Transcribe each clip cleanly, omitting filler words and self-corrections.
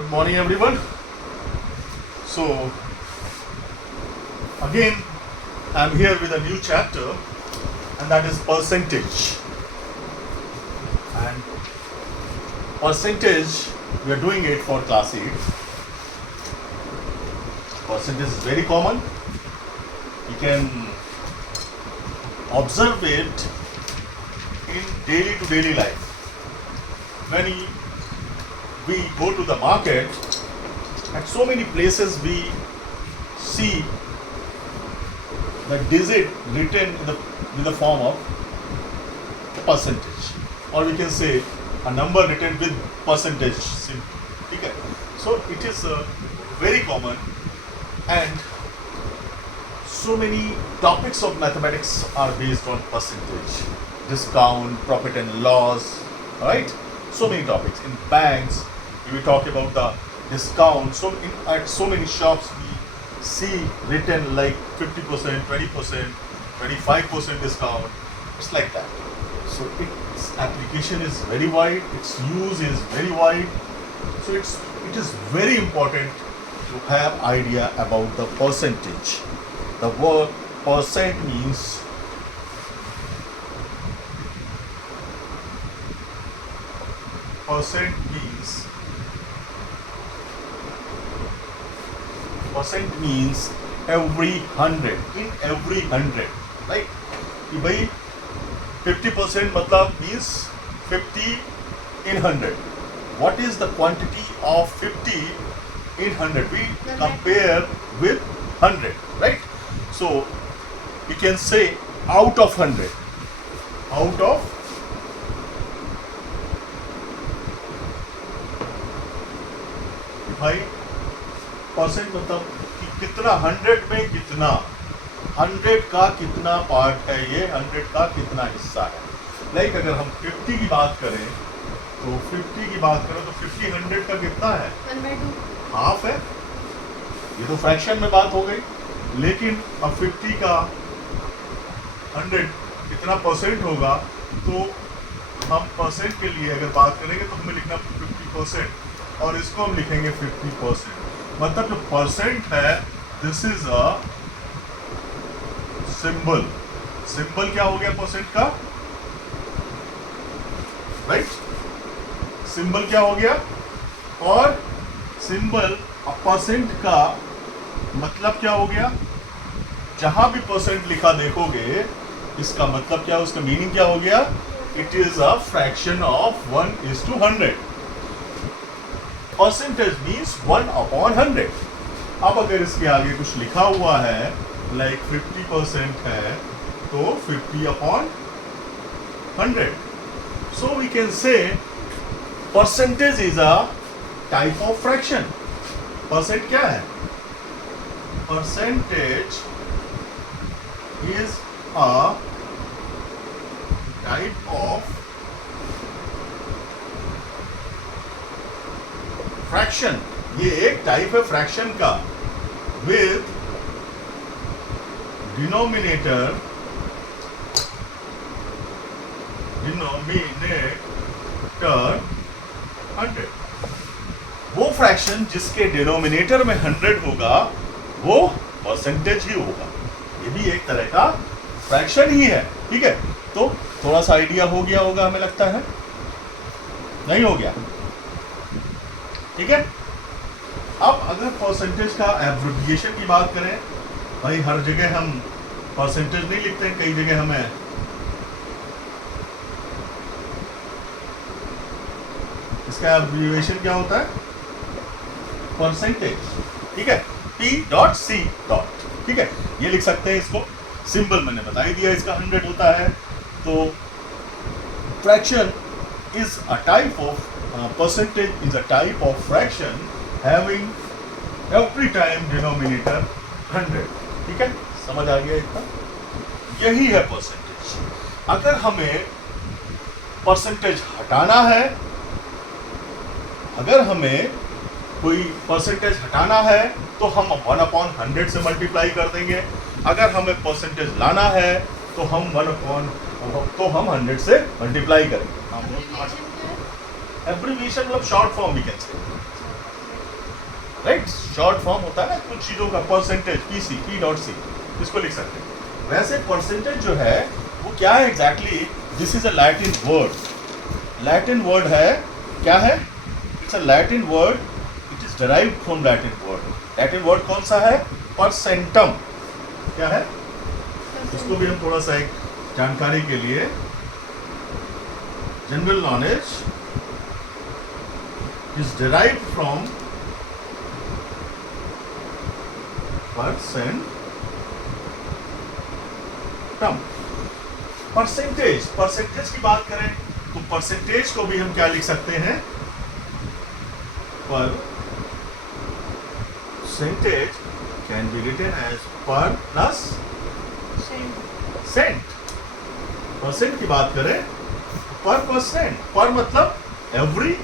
Good morning, everyone. So, again, I'm here with a new chapter, and that is percentage. And percentage, we are doing it for class 8. Percentage is very common. You can observe it in daily to daily life. When we go to the market, at so many places we see the digit written in the form of percentage, or we can say a number written with percentage simply. Okay? So it is very common, and so many topics of mathematics are based on percentage. Discount, profit and loss, right? So many topics. In banks, we talk about the discount. So at so many shops we see written like 50%, 20%, 25% discount. It's like that. So its application is very wide, its use is very wide. So it is very important to have idea about the percentage. The word percent means every 100, in every 100, right? कि भाई 50% मतलब means 50 in 100. What is the quantity of 50 in 100? We compare with 100, right? So we can say out of 100, out of भाई percent मतलब कि कितना 100 में कितना 100 का कितना पार्ट है, ये 100 का कितना हिस्सा है. लाइक अगर हम 50 की बात करें तो 50 तो 50 100 का कितना है, हाफ है. ये तो फ्रैक्शन में बात हो गई. लेकिन अब 50 का 100 कितना परसेंट होगा, तो हम परसेंट के लिए अगर बात करेंगे तो हमें लिखना 50%, और इसको हम लिखेंगे 50%. मतलब जो परसेंट है, this is a symbol. Symbol क्या हो गया परसेंट का, राइट? सिंबल क्या हो गया, और सिंबल परसेंट का मतलब क्या हो गया. जहां भी परसेंट लिखा देखोगे, इसका मतलब क्या, उसका मीनिंग क्या हो गया, it is a fraction of 1:100. Percentage means 1/100. अब अगर इसके आगे कुछ लिखा हुआ है लाइक 50% है, तो 50/100. So we can say percentage is a type of fraction. Percent क्या है, percentage is a type of fraction. ये एक टाइप है फ्रैक्शन का, विद डिनोमिनेटर 100. वो फ्रैक्शन जिसके डिनोमिनेटर में 100 होगा, वो परसेंटेज ही होगा. ये भी एक तरह का फ्रैक्शन ही है. ठीक है, तो थोड़ा सा आइडिया हो गया होगा, हमें लगता है. नहीं हो गया? ठीक है. अब अगर परसेंटेज का एब्रिविएशन की बात करें, भाई हर जगह हम परसेंटेज नहीं लिखते हैं, कई जगह हमें इसका एब्रिविएशन क्या होता है, परसेंटेज. ठीक है, P.C. ठीक है, ये लिख सकते हैं. इसको सिंबल मैंने बता ही दिया, इसका 100 होता है. तो fraction is a type of percentage is a type of fraction having every time denominator 100. ठीक है, समझ आ गया इतना. यही है परसेंटेज. अगर हमें परसेंटेज हटाना है, अगर हमें कोई परसेंटेज हटाना है, तो हम 1/100 से मल्टीप्लाई कर देंगे. अगर हमें परसेंटेज लाना है, तो हम 100 से मल्टीप्लाई करेंगे. एब्रिविएशन मतलब शॉर्ट फॉर्म भी कैसे. राइट, शॉर्ट फॉर्म होता है ना कुछ चीजों का, परसेंटेज, पीसी, P.C, इसको लिख सकते हैं। वैसे परसेंटेज जो है वो क्या है exactly, this is a Latin word, Latin word है, क्या है, it's a Latin word, it is derived from Latin word. Latin word कौन सा है, परसेंटम, क्या है, इसको भी हम थोड़ा सा एक जानकारी के लिए, general knowledge, is derived from percentum, percentage, percentage की बात करें तो परसेंटेज को भी हम क्या लिख सकते हैं, percentage can be written as per plus cent. Percent की बात करें पर परसेंट, पर मतलब एवरी,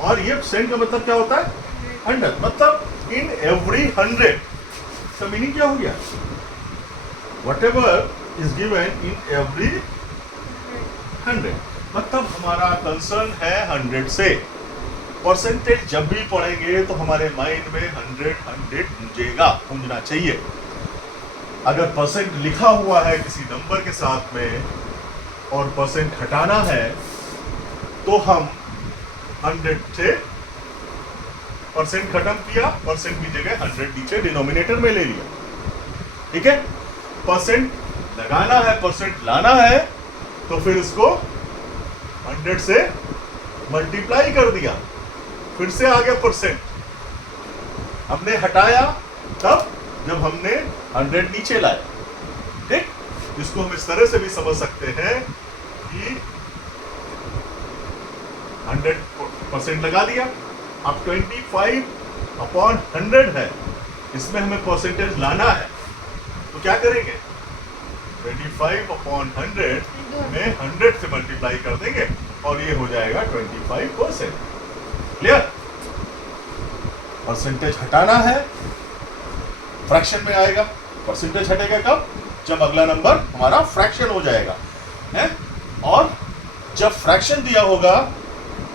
और ये सेंट का मतलब क्या होता है, 100, मतलब इन एवरी 100, इसका मीनिंग क्या हो गया, whatever is given in every 100, मतलब हमारा कंसर्न है 100 से। परसेंटेज जब भी पढ़ेंगे तो हमारे माइंड में 100 गूंजेगा, गूंजना चाहिए। अगर परसेंट लिखा हुआ है किसी नंबर के साथ में और परसेंट हटाना है तो हम 100 से परसेंट खत्म किया, परसेंट की जगह 100 नीचे डिनोमिनेटर में ले लिया, ठीक है। परसेंट लगाना है, परसेंट लाना है, तो फिर इसको 100 से मल्टीप्लाई कर दिया, फिर से आ गया परसेंट। हमने हटाया तब जब हमने 100 नीचे लाया, ठीक। इसको हम इस तरह से भी समझ सकते हैं कि 100% लगा दिया, अब 25/100 है, इसमें हमें परसेंटेज लाना है, तो क्या करेंगे, 25/100 में 100 से मल्टीप्लाई कर देंगे और ये हो जाएगा 25%। क्लियर। परसेंटेज हटाना है, फ्रैक्शन में आएगा, परसेंटेज हटेगा कब, जब अगला नंबर हमारा फ्रैक्शन हो जाएगा, है। और जब फ्रैक्शन दिया होगा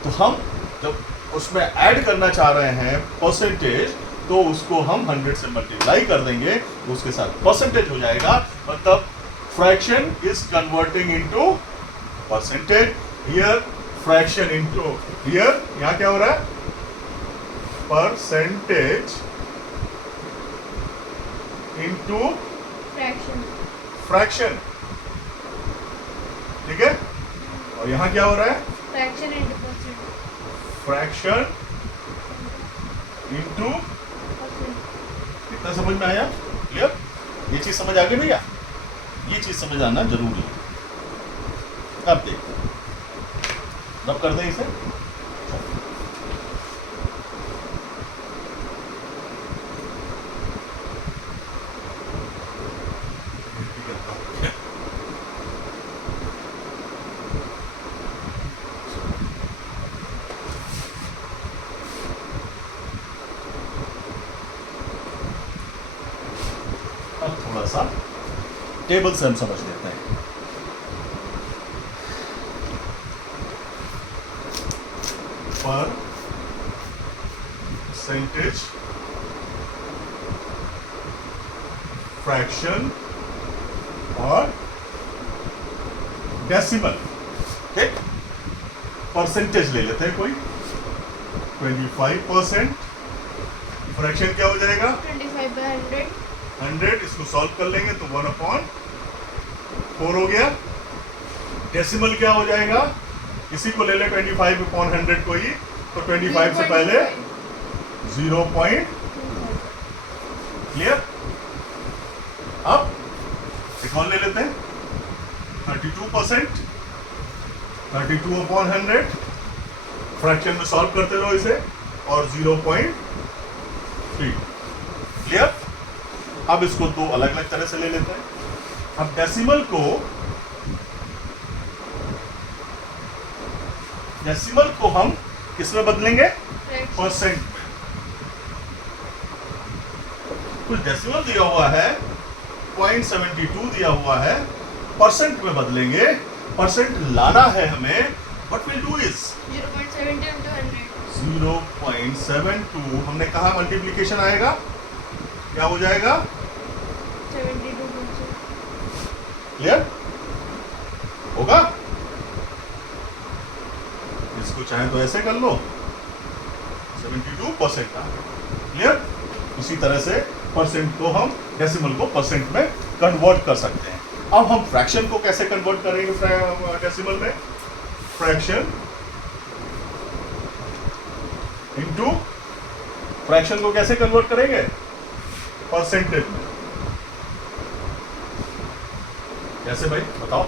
तो हम जब उसमें ऐड करना चाह रहे हैं परसेंटेज, तो उसको हम 100 से मल्टीप्लाई कर देंगे, तो उसके साथ परसेंटेज हो जाएगा, मतलब fraction is converting into percentage. Here fraction into, here यहां क्या हो रहा है, परसेंटेज इनटू फ्रैक्शन, ठीक है। और यहां क्या हो रहा है, फ्रैक्शन इनटू, कितना समझ में आया, क्लियर। ये चीज समझ आ गई भैया, ये चीज समझ आना जरूरी है। अब देखो, रब कर दें इसे, अब थोड़ा सा टेबल से हम समझ लेते हैं। परसेंटेज, फ्रैक्शन और डेसिमल, ठीक। परसेंटेज ले लेते हैं कोई, 25%, फ्रैक्शन क्या हो जाएगा 100, इसको सॉल्व कर लेंगे तो 1/4 हो गया। डेसिमल क्या हो जाएगा, इसी को ले ले 25/100 को ही, तो 25 से पहले 0. क्लियर। अब एक और ले लेते हैं, 32%, 32/100, फ्रैक्शन में सॉल्व करते रहो इसे, और 0.3। क्लियर। अब इसको दो अलग अलग तरह से ले लेते हैं। अब डेसिमल को हम किस में बदलेंगे, परसेंट में। कुछ डेसिमल दिया हुआ है, 0.72 दिया हुआ है, परसेंट में बदलेंगे। परसेंट लाना है हमें, what will do is is 0.72 into 100. 0.72। हमने कहा मल्टीप्लीकेशन आएगा, क्या हो जाएगा? 72%. क्लियर होगा? इसको चाहे तो ऐसे कर लो, 72% आ गया। क्लियर? इसी तरह से परसेंट को हम डेसिमल को परसेंट में कन्वर्ट कर सकते हैं। अब हम फ्रैक्शन को कैसे कन्वर्ट करेंगे डेसिमल में? फ्रैक्शन इनटू फ्रैक्शन को कैसे कन्वर्ट करेंगे? परसेंटेज में। कैसे भाई बताओ?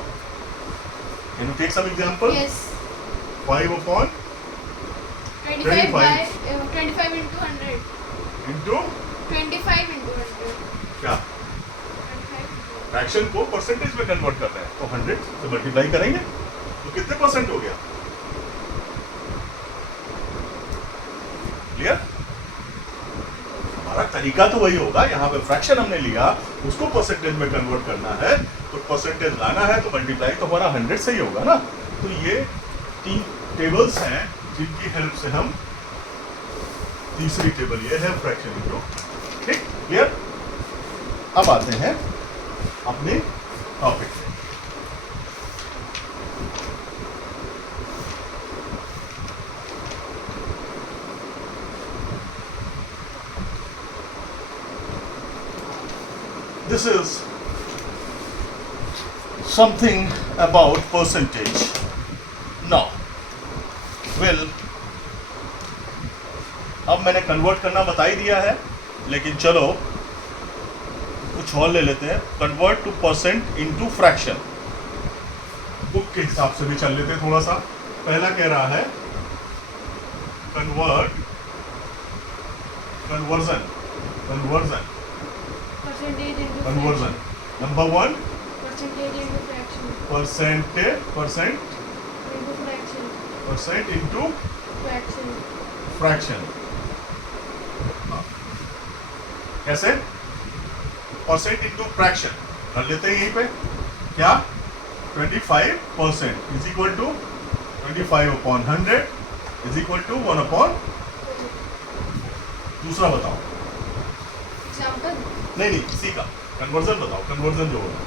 Can you take some example? Yes. 5 upon 25 by 25 into 100. into 25 into 100. क्या? 25. फ्रैक्शन को परसेंटेज में कन्वर्ट कर रहे हैं, तो 100 से मल्टीप्लाई करेंगे तो कितने परसेंट हो गया? क्लियर? हमारा तरीका तो वही होगा, यहाँ पे फ्रैक्शन हमने लिया, उसको परसेंटेज में कन्वर्ट करना है, तो परसेंटेज लाना है तो मल्टीप्लाई तो हमारा 100 से ही होगा ना। तो ये 3 टेबल्स हैं जिनकी हेल्प से हम, तीसरी टेबल ये है फ्रैक्शन इनटू। ठीक, क्लियर? अब आते हैं अपने टॉपिक पे। This is something about percentage. Now, well, अब मैंने कन्वर्ट करना बता ही दिया है, लेकिन चलो कुछ और ले लेते हैं। Convert two percent into fraction. Book के हिसाब से भी चल लेते हैं थोड़ा सा। पहला कह रहा है conversion Percentage into conversion. Number 1 Percentage into fraction. Percent Into fraction. Percent into Fraction. Fraction. कैसे? परसेंट इनटू फ्रैक्शन कर लेते हैं यहीं पे। क्या? 25% is equal to 25 upon 100 is equal to 1 upon. दूसरा बताओ। Example. नहीं, सी का कन्वर्जन बताओ। कन्वर्जन जो होगा,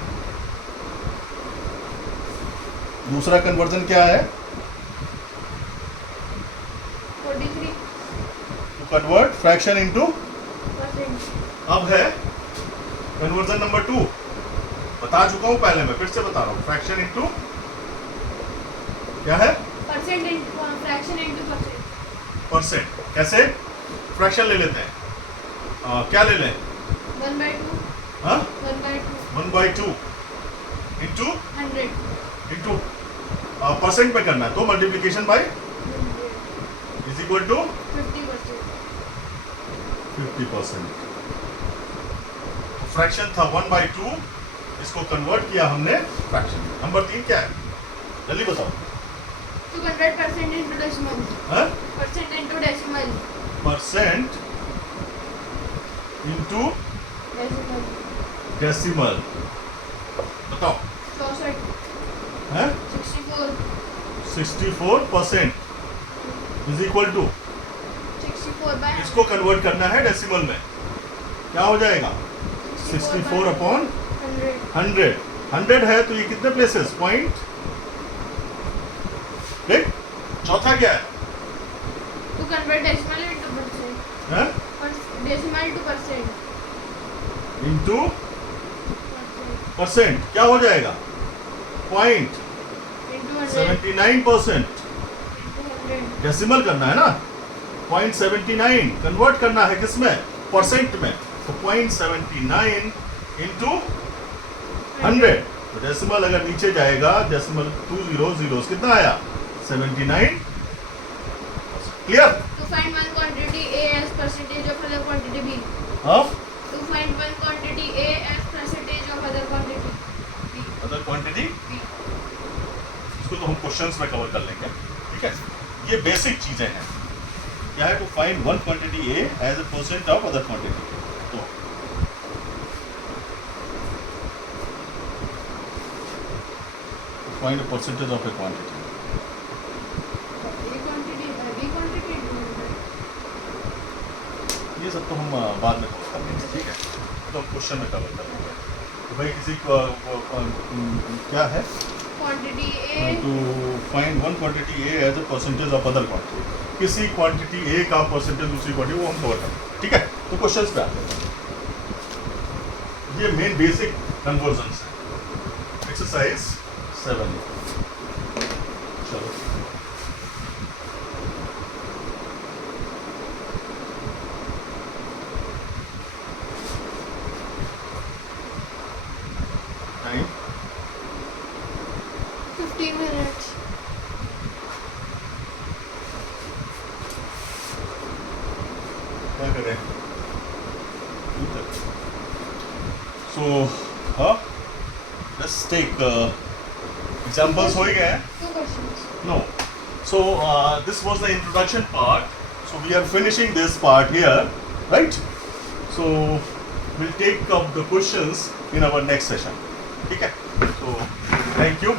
दूसरा कन्वर्जन क्या है? 43%. To convert fraction into. अब है कन्वर्जन नंबर 2, बता चुका हूं पहले, मैं फिर से बता रहा हूं। फ्रैक्शन इनटू क्या है? Percent into fraction into percent. Percent. कैसे? फ्रैक्शन ले लेते हैं। क्या ले लें? 1/2. हाँ, 1/2. 1/2 इंटू 100. इंटू परसेंट में करना है तो multiplication by 100. Is equal to 50%. 50%। Fraction था 1/2, इसको कन्वर्ट किया हमने फ्रैक्शन। नंबर 3 क्या है? जल्दी बताओ। To convert percent into decimal. हाँ? Percent into decimal. Percent into Decimal. Decimal. बताओ। 64. हैं? 64. 64% इज इक्वल टू, 64 by इसको कन्वर्ट करना है डेसिमल में, क्या हो जाएगा? 64 अपॉन 100. 100 है तो ये कितने प्लेसेस? पॉइंट। ठीक, चौथा क्या है? To convert decimal into percent. हैं? Decimal to percent. Into Percent. Percent, क्या हो जाएगा? पॉइंट। Into 100. 79%। Into 100. डेसिमल करना है ना, 0.79 कन्वर्ट करना है किसमें? परसेंट में। तो 0.79 इंटू 100, तो डेसिमल अगर नीचे जाएगा, डेसिमल 2 zeros कितना आया? 79। Clear? To find one quantity A as percentage of other quantity B. हाँ, To find one quantity A as percentage of other quantity B. Other quantity, B. इसको तो हम क्वेश्चंस में कवर कर लेंगे। ठीक है, ये बेसिक चीजें हैं। क्या है? To find one quantity A as a percent of other quantity. तो find a percentage of a quantity. ये सब तो हम बाद में कवर कर लेंगे, ठीक है। तो हम क्वेश्चन में कवर कर लेंगे। तो भाई किसी को क्या है quantity A to find one quantity A as a percentage of other quantity, किसी क्वांटिटी ए का परसेंटेज दूसरी क्वांटिटी वो हम कवर करेंगे, ठीक है। तो क्वेश्चंस पे आते हैं, ये मेन बेसिक कन्वर्जन्स है। एक्सरसाइज 7, चलो टाइम 15 minutes. क्या करें। सो हाँ, लेट्स टेक एग्जांपल्स हो ही गए हैं। Two questions. No. So this was the introduction part. So we are finishing this part here, right? So we'll take up the questions in our next session. Okay. So thank you.